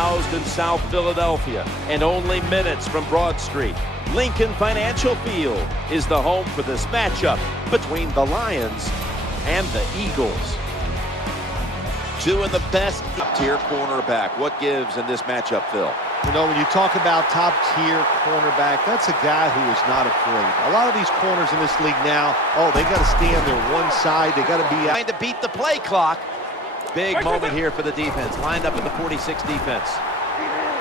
Housed in South Philadelphia and only minutes from Broad Street, Lincoln Financial Field is the home for this matchup between the Lions and the Eagles. Two of the best tier cornerback. What gives in this matchup, Phil? You know, when you talk about top-tier cornerback, that's a guy who is not afraid. A lot of these corners in this league now, they got to stay on their one side. They got to be trying to beat the play clock. Big moment here for the defense. Lined up in the 46 defense.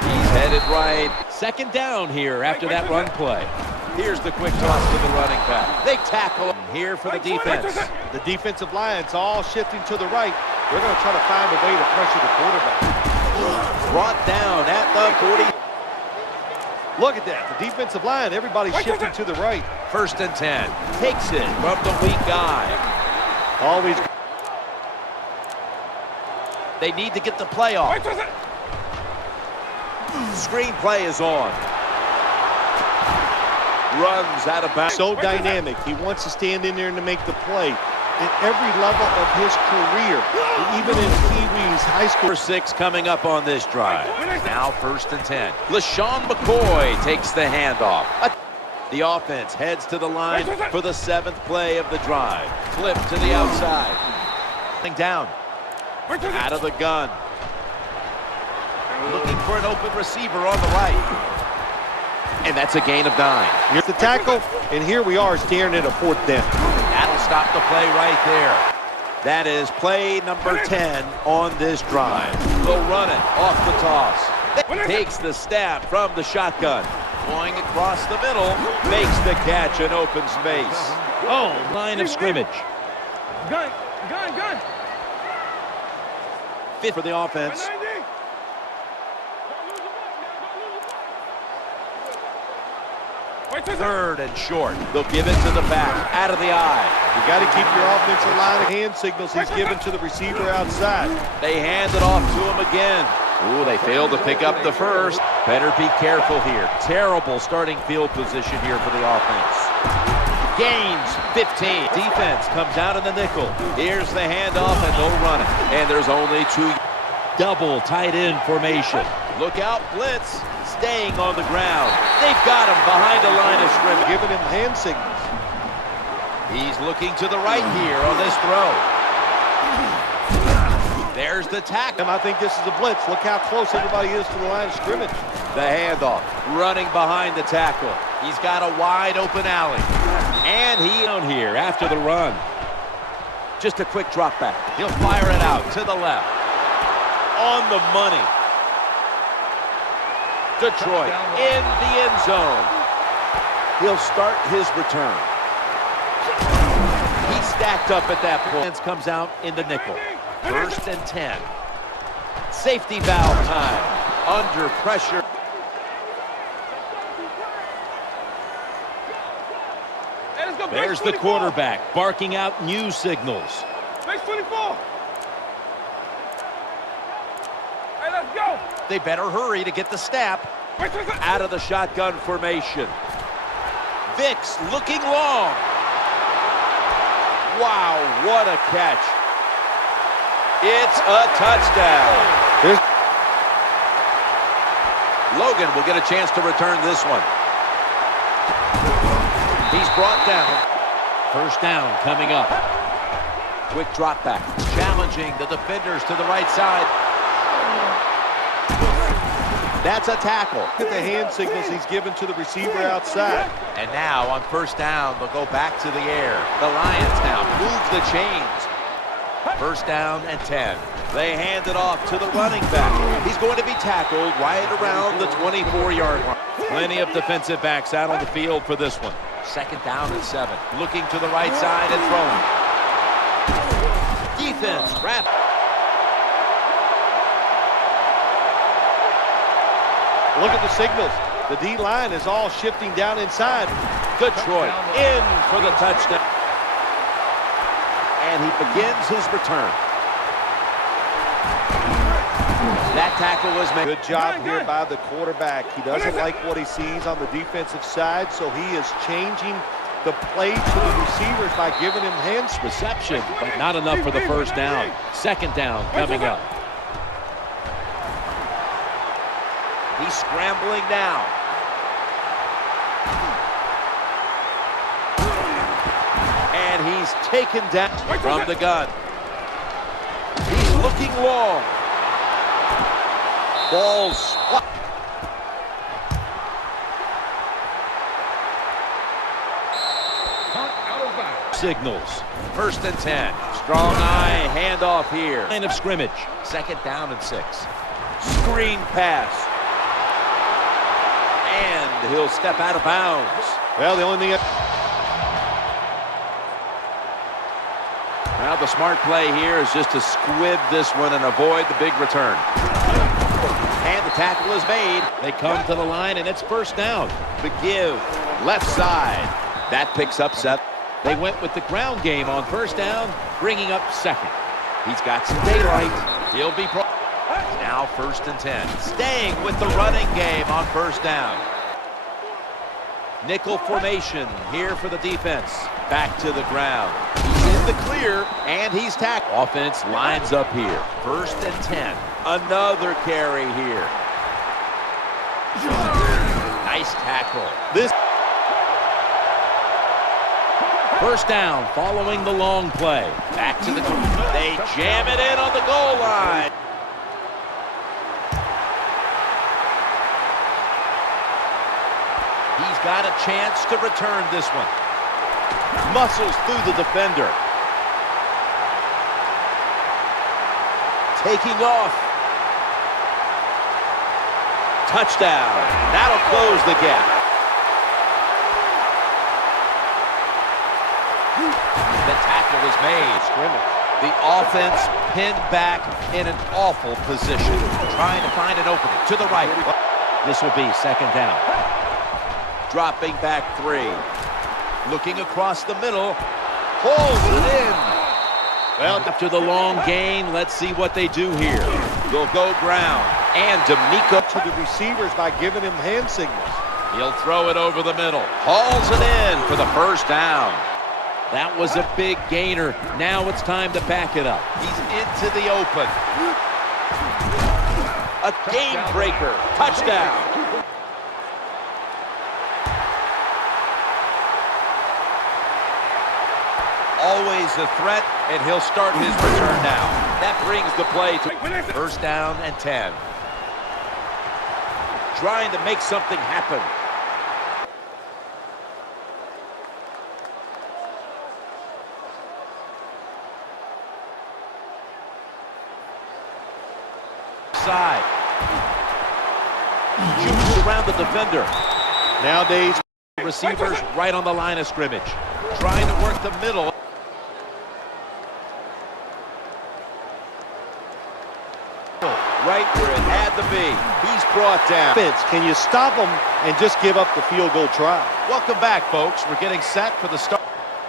He's headed right. Second down here after that run play. Here's the quick toss to the running back. They tackle him here for the defense. The defensive line's all shifting to the right. They're going to try to find a way to pressure the quarterback. Brought down at the 40. Look at that. The defensive line, everybody's shifting to the right. 1st and 10. Takes it from the weak guy. Always. They need to get the play off. Screen play is on. Runs out of bounds. So dynamic. He wants to stand in there and to make the play. At every level of his career, even in Pee-wee's high school. 6 coming up on this drive. Now 1st and 10. LaShawn McCoy takes the handoff. The offense heads to the line for the 7th play of the drive. Flip to the outside. Down. Out of the gun. Looking for an open receiver on the right. And that's a gain of 9. Here's the tackle, and here we are staring at a 4th down. That'll stop the play right there. That is play number 10 on this drive. They'll run it off the toss. Takes the snap from the shotgun. Going across the middle. Makes the catch in open space. Oh, line of scrimmage. Gun. Fit for the offense. Third and short. They'll give it to the back, out of the eye. You got to keep your offensive line of hand signals he's given to the receiver outside. They hand it off to him again. Ooh, they failed to pick up the first. Better be careful here. Terrible starting field position here for the offense. Gains 15. Defense comes out in the nickel. Here's the handoff, and they'll run it. And there's only 2. Double tight end formation. Look out, blitz. Staying on the ground. They've got him behind the line of scrimmage. Giving him hand signals. He's looking to the right here on this throw. There's the tackle. And I think this is a blitz. Look how close everybody is to the line of scrimmage. The handoff. Running behind the tackle. He's got a wide open alley. And he down here after the run. Just a quick drop back. He'll fire it out to the left. On the money. Detroit in the end zone. He'll start his return. He's stacked up at that point. Comes out in the nickel. 1st and 10. Safety valve time. Under pressure. There's the quarterback barking out new signals. Base 24. Hey, let's go. They better hurry to get the snap. Out of the shotgun formation. Vick's looking long. Wow, what a catch. It's a touchdown. Logan will get a chance to return this one. He's brought down. 1st down coming up. Quick drop back. Challenging the defenders to the right side. That's a tackle. Look at the hand signals he's given to the receiver outside. And now on 1st down, they'll go back to the air. The Lions now move the chains. 1st down and 10. They hand it off to the running back. He's going to be tackled right around the 24-yard line. Plenty of defensive backs out on the field for this one. 2nd down and 7. Looking to the right side and throwing. Defense wrap. Look at the signals. The D-line is all shifting down inside. Detroit in for the touchdown. And he begins his return. That tackle was made. Good job here by the quarterback. He doesn't like what he sees on the defensive side, so he is changing the play to the receivers by giving him hands. Reception, but not enough for the 1st down. 2nd down coming up. He's scrambling now. And he's taken down from the gun. He's looking long. Ball's signals. 1st and 10. Strong eye handoff here. Line of scrimmage. 2nd down and 6. Screen pass. And he'll step out of bounds. Well, the only thing... Now the smart play here is just to squib this one and avoid the big return. And the tackle is made. They come to the line and it's 1st down. The give. Left side. That picks up 7. They went with the ground game on 1st down, bringing up 2nd. He's got some daylight. He'll be now 1st and 10. Staying with the running game on 1st down. Nickel formation here for the defense. Back to the ground. He's in the clear, and he's tackled. Offense lines up here. 1st and 10. Another carry here. Nice tackle. This 1st down following the long play. Back to the goal. They jam it in on the goal line. He's got a chance to return this one. Muscles through the defender. Taking off. Touchdown. That'll close the gap. The tackle is made. The offense pinned back in an awful position. Trying to find an opening to the right. This will be 2nd down. Dropping back 3. Looking across the middle. Pulls it in. Well, after the long gain, let's see what they do here. They'll go ground. And D'Amico to the receivers by giving him hand signals. He'll throw it over the middle. Hauls it in for the 1st down. That was a big gainer. Now it's time to back it up. He's into the open. A game breaker. Touchdown. Always a threat, and he'll start his return now. That brings the play to 1st down and 10. Trying to make something happen. Side. Shoots around the defender. Nowadays, Receivers right on the line of scrimmage. Trying to work the middle. Right where it had to be. He's brought down. Can you stop him and just give up the field goal try? Welcome back, folks. We're getting set for the start.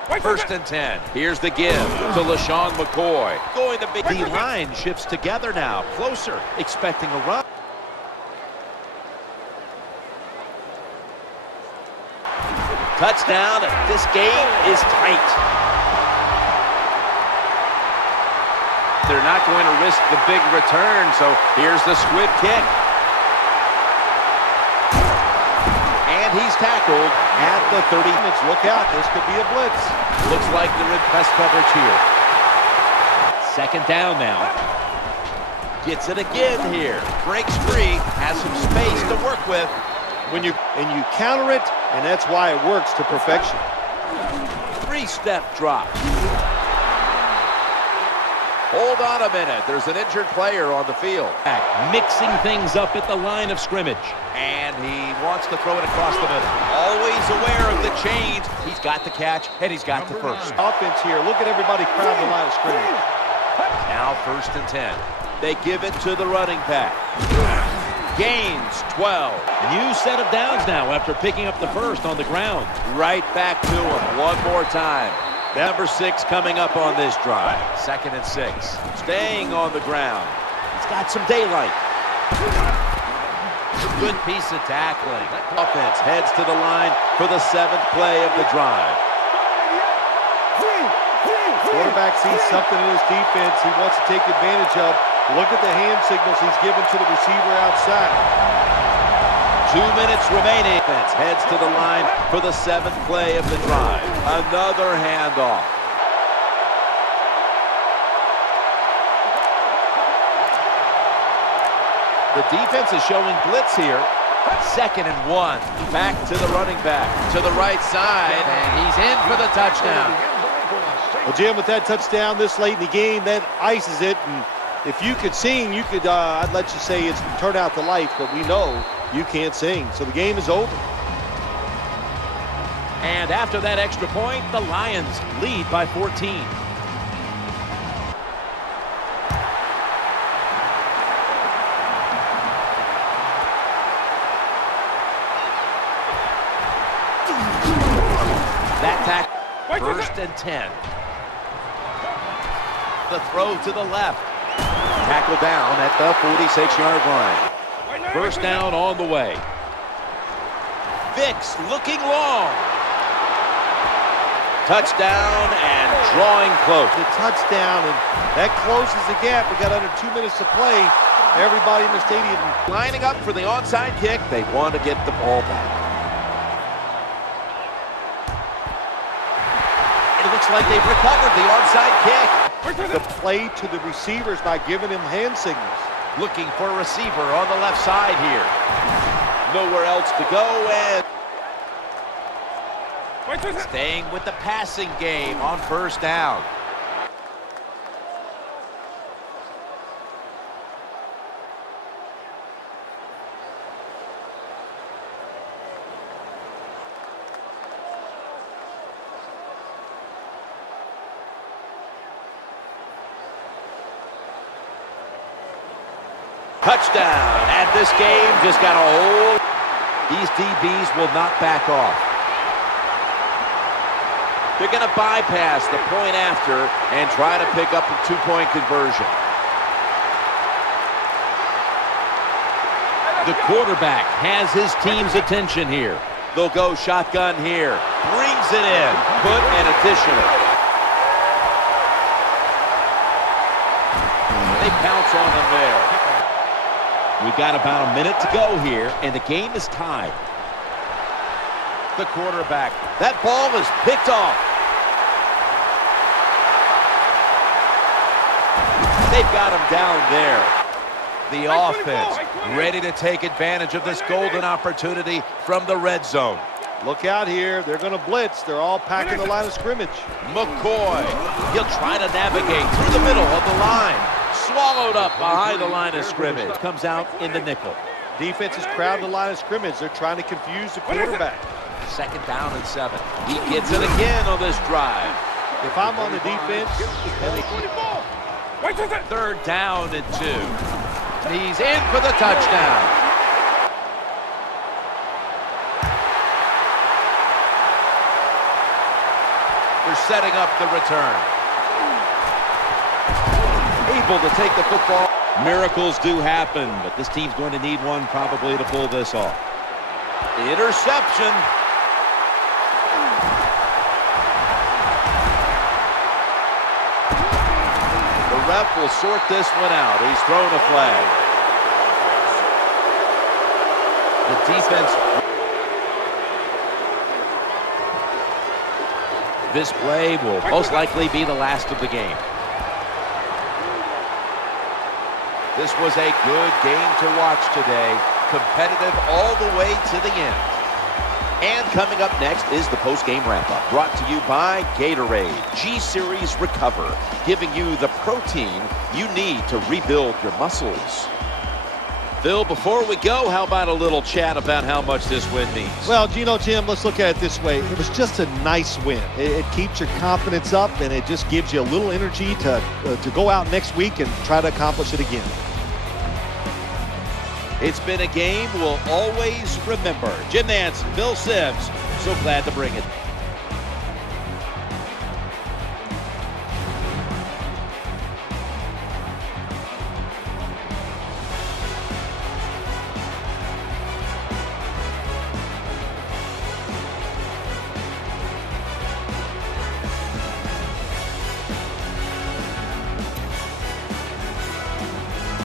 1st and 10. Here's the give to LaShawn McCoy. Going to be. The line shifts together now. Closer. Expecting a run. Touchdown. This game is tight. They're not going to risk the big return, so here's the squib kick. And he's tackled at the 30. Look out, this could be a blitz. Looks like they're in press coverage here. 2nd down now. Gets it again here. Breaks free, has some space to work with. When you counter it, and that's why it works to perfection. 3-step drop. Hold on a minute. There's an injured player on the field. Mixing things up at the line of scrimmage. And he wants to throw it across the middle. Always aware of the change. He's got the catch, and he's got the 1st. Offense here. Look at everybody crowding the line of scrimmage. Now 1st and 10. They give it to the running back. Gains 12. New set of downs now after picking up the 1st on the ground. Right back to him one more time. Number 6 coming up on this drive. 2nd and 6. Staying on the ground. He's got some daylight. Good piece of tackling. Offense heads to the line for the 7th play of the drive. Quarterback sees something in his defense he wants to take advantage of. Look at the hand signals he's given to the receiver outside. 2 minutes remaining. Defense heads to the line for the 7th play of the drive. Another handoff. The defense is showing blitz here. 2nd and 1. Back to the running back. To the right side. And he's in for the touchdown. Well, Jim, with that touchdown this late in the game, that ices it. And if you could sing, you could, I'd let you say it's turn out the lights, but we know you can't sing. So the game is over. And after that extra point, the Lions lead by 14. That tackle, 1st and 10. The throw to the left. Tackle down at the 46-yard line. 1st down on the way. Vick's looking long. Touchdown and drawing close. The touchdown, and that closes the gap. We got under 2 minutes to play. Everybody in the stadium Lining up for the onside kick. They want to get the ball back. It looks like they've recovered the onside kick. the play to the receivers by giving him hand signals. Looking for a receiver on the left side here. Nowhere else to go, and staying with the passing game on 1st down. Touchdown, and this game just got a hold. These DBs will not back off. They're going to bypass the point after and try to pick up a 2-point conversion. The quarterback has his team's attention here. They'll go shotgun here. Brings it in. Put an additional. They pounce on him there. We've got about a minute to go here, and the game is tied. The quarterback. That ball is picked off. They've got him down there. The offense ready to take advantage of this golden opportunity from the red zone. Look out here. They're going to blitz. They're all packing the line of scrimmage. McCoy. He'll try to navigate through the middle of the line. Swallowed up behind the line of scrimmage. Comes out in the nickel. Defense is crowding the line of scrimmage. They're trying to confuse the quarterback. 2nd down and 7. He gets it again on this drive. If I'm on the defense, and they 3rd down and 2. He's in for the touchdown. They're setting up the return. Able to take the football. Miracles do happen, but this team's going to need one probably to pull this off. Interception. The ref will sort this one out. He's thrown a flag. The defense. This play will most likely be the last of the game. This was a good game to watch today. Competitive all the way to the end. And coming up next is the post-game wrap-up, brought to you by Gatorade G-Series Recover, giving you the protein you need to rebuild your muscles. Phil, before we go, how about a little chat about how much this win means? Well, Jim, let's look at it this way. It was just a nice win. It keeps your confidence up, and it just gives you a little energy to go out next week and try to accomplish it again. It's been a game we'll always remember. Jim Nance, Phil Simms, so glad to bring it.